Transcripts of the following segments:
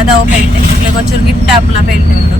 ಪದಾವು ಪೇಂಟೆ ಇಟ್ಲಿಗೆ ಒಂಚೂರು ಗಿಟ್ಟಾಪುನ ಪೇಂಟೆ ಉಂಟು.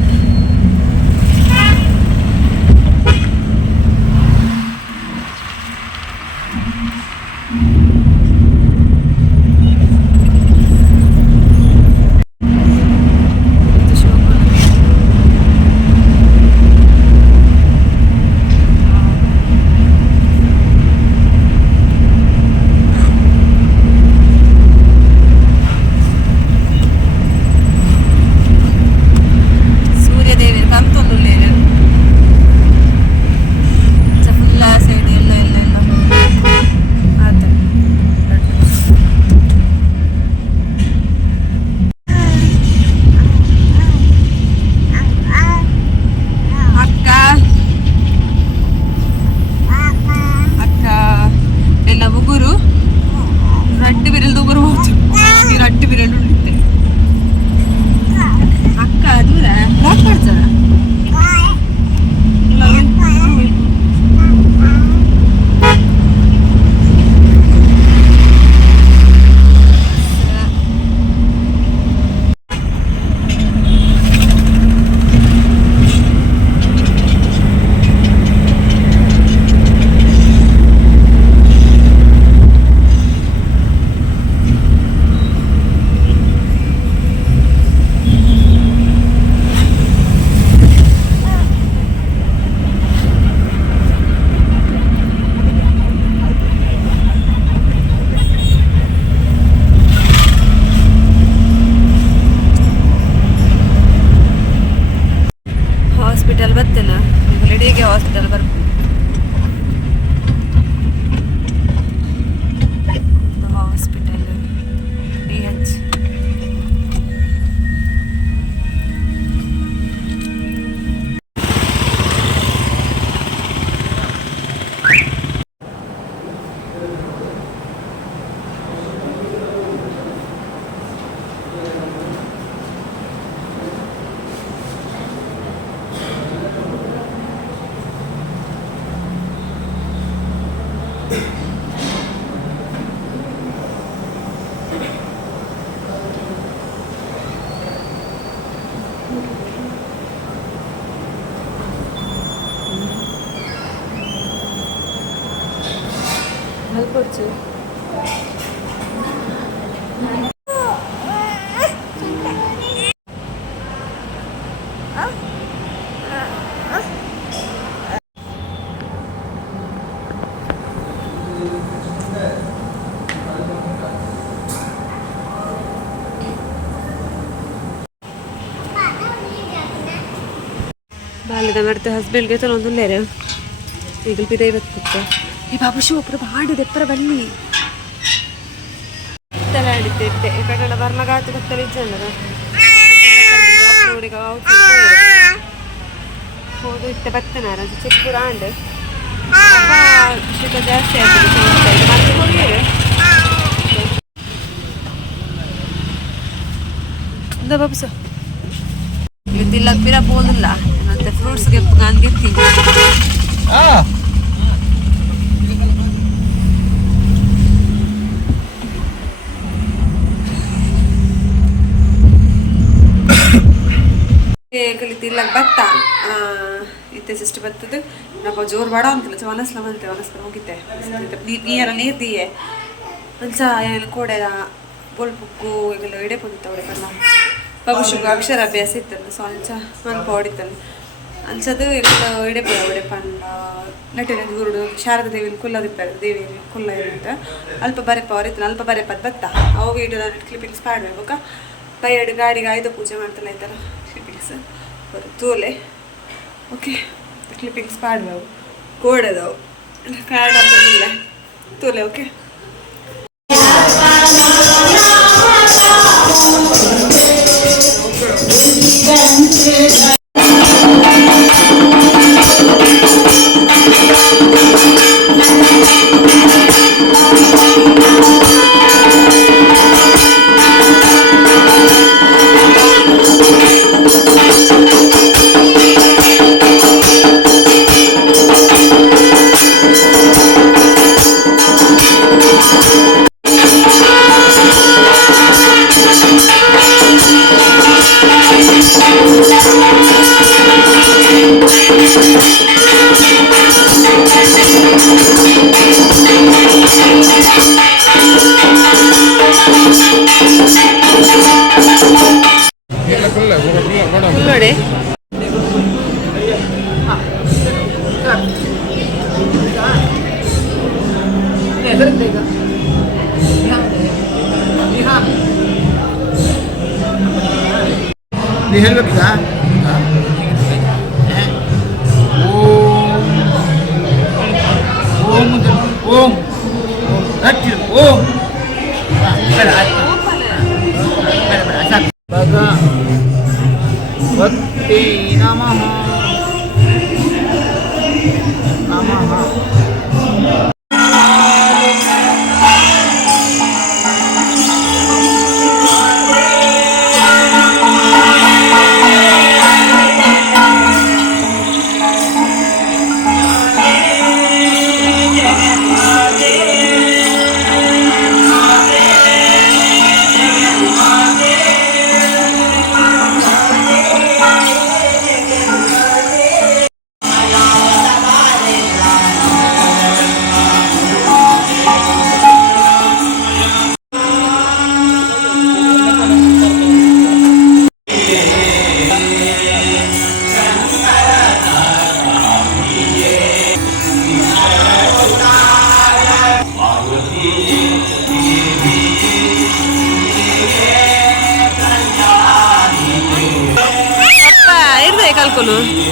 ಹಾಸ್ಪಿಟಲ್ ಬರ್ತೇನೆ ರೆಡಿಗೆ ಹಾಸ್ಪಿಟಲ್ ಬರ್ಬೇಕು. ಹಾಸ್ಪಿಟಲ್ DH করছে। ಬಾಲ್ಯದ ಮಾಡ್ತೆ ಹಸ್ಬೆಂಡ್ಗೆ ಒಂದು ಲೇರೆ ಈಗಲ್ ಬಿದ ಇವತ್ತು ಈ ಬಾಬುಶು ಒಬ್ಬರು ಮಾಡಿದೆ ಎಪ್ಪರ ಬನ್ನಿ ತಲೆ ಆಡಿದ್ದೆ ಈ ಕಡೆ ಬರ್ಲಗಾತು ಕತ್ತಲೆ ಇಜ್ಜಂದ್ರ ಡಾಕ್ಟರ್ಗೆ ಹೋದು ಇತ್ತೆ ಬತ್ತನಾರ ಚಿಕ್ಕೂರ ಆಂಡ್ ಶೀತ ಜಾಸ್ತಿ ಆಗ್ತದೆ ಮತ್ತೆ ಹೋಗಿ ಇಂದ ಬಾಬುಸ ಇವತ್ತಿಲ್ಲ ಪಿರ ಬೋದಿಲ್ಲ ಮತ್ತೆ ಫ್ರೂಟ್ಸ್ಗೆ ನಾನು ಗೆತ್ತೀನಿ ಕಲಿತಿಲ್ಲ ಭತ್ತ ಇತ್ತೆ ಸಿಸ್ಟ್ ಬರ್ತದೆ ನಾವು ಜೋರು ಬಾಡ ಅಂತಿಲ್ಲ ವನಸ್ಲ ಬಂತೆ ವನಸ್ಲ ಹೋಗಿದ್ದೆ ನೀರು ದಿಯೆ ಅಂಚ ಏನು ಕೋಡೆದ ಬೋಲ್ಪುಕ್ಕು ಈಗೆಲ್ಲ ಎಡೆ ಬಂದಿತ್ತು ಅವಳಿಗೆಲ್ಲ ಬಾಬುಶುಗ ಅಕ್ಷರಾಭ್ಯಾಸ ಇತ್ತಲ್ಲ ಸೊ ಅಂಚ ಮಲ್ಪ ಹೊಡಿತಲ್ಲ ಅಂಚದು ಎಲ್ಲ ಎಡೆ ಒಡೆ ಪಂಡ ನಟಿನ ಗುರುಡು ಶಾರದಾ ದೇವಿನ ಕುಲ್ಲ ದಿಪ್ಪಾರ ದೇವಿ ಕುಲ್ಲ ಇರುತ್ತೆ ಅಲ್ಪ ಬರೆಪ ಹೊರಿತಾನೆ ಅಲ್ಪ ಬರೆಪದ ಭತ್ತ ಅವು ವೀಡಿಯೋ ಕ್ಲಿಪ್ಪಿಂಗ್ಸ್ ಪಾಡ್ಬೇಕು ಬೈಯಡ್ ಗಾಡಿಗೆ ಆಯ್ದು ಪೂಜೆ ಮಾಡ್ತಲ್ಲ ಆಯ್ತಲ್ಲ ಕ್ಲಿಪ್ಪಿಂಗ್ಸ್ ತೋಲೆ ಓಕೆ ಕ್ಲಿಪ್ಪಿಂಗ್ಸ್ ಪಾಡ್ಬೇಕು ಕೋಡದವು ಕಾರ್ಡ್ ಅಂತಂದಿಲ್ಲ ತೋಲೆ ಓಕೆ ಹೇಳ್ಬೇಕೀಗ ಓಂ ಓಂ ಓಂ ಗಟ್ಟಿ ಓಂ ಬೇಡ ಬೇಡ ಬೇಡ ಸಾಕು ಭಗವತಿ ನಮಃ ನಮಃ cálculo.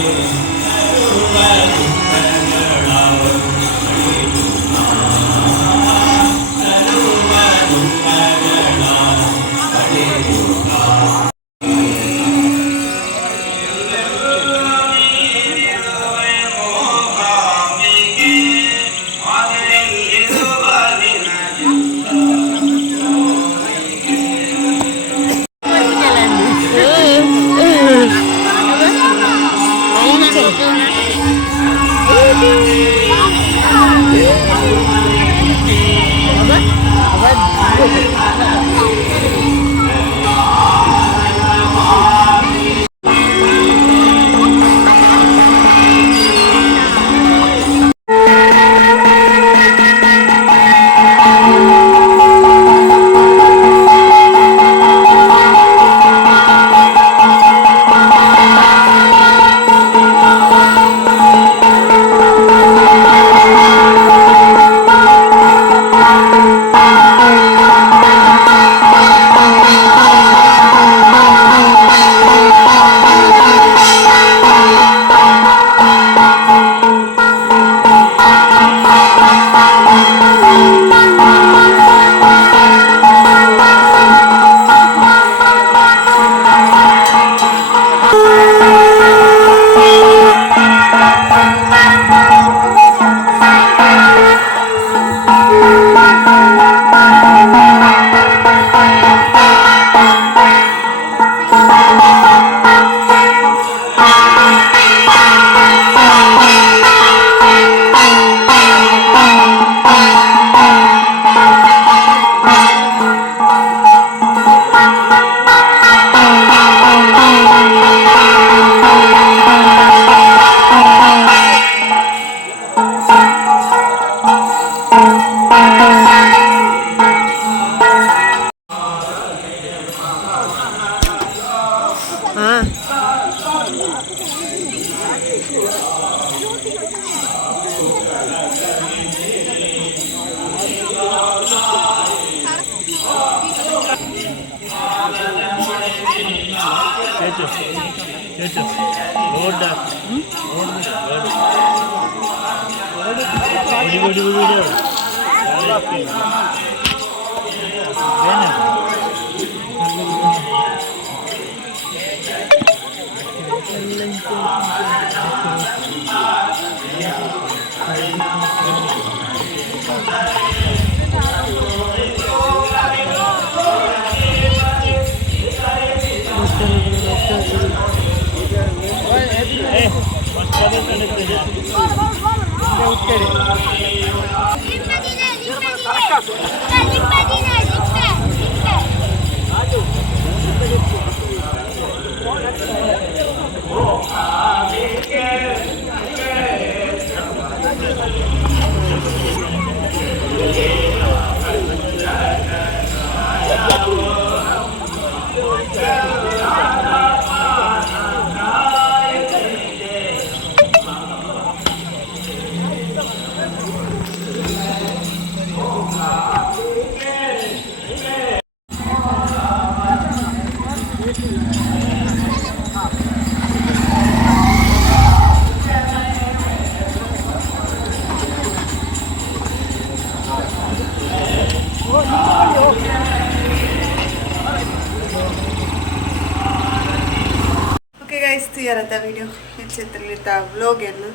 ಗೈಸ್ ಯಾರತ್ತ ವಿಡಿಯೋ ಹೆಚ್ಚಿತ್ತ ವ್ಲಾಗ್ ಏನು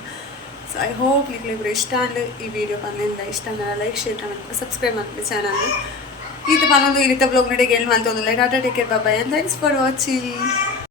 ಸೊ ಐ ಹೋಪ್ ನಿಮಗೆ ಇಷ್ಟ ಅಂಡ್ ಈ ವಿಡಿಯೋ ಪನ್ನಿಂದ ಇಷ್ಟ ಲೈಕ್ ಶೇರ್ ಕಮೆಂಟ್ ಸಬ್ಸ್ಕ್ರೈಬ್ ಮಾಡ್ತೀವಿ ಚಾನಲ್ ಇದು ಪನ್ನೊಂದು ಈ ರೀತಿ ಬ್ಲಾಗ್ ನಡೆಗೆ ಏನು ಮಾಡ್ತಾ ಒಂದು ಲೈಕ್ ಆಟ take care bye and thanks for watching.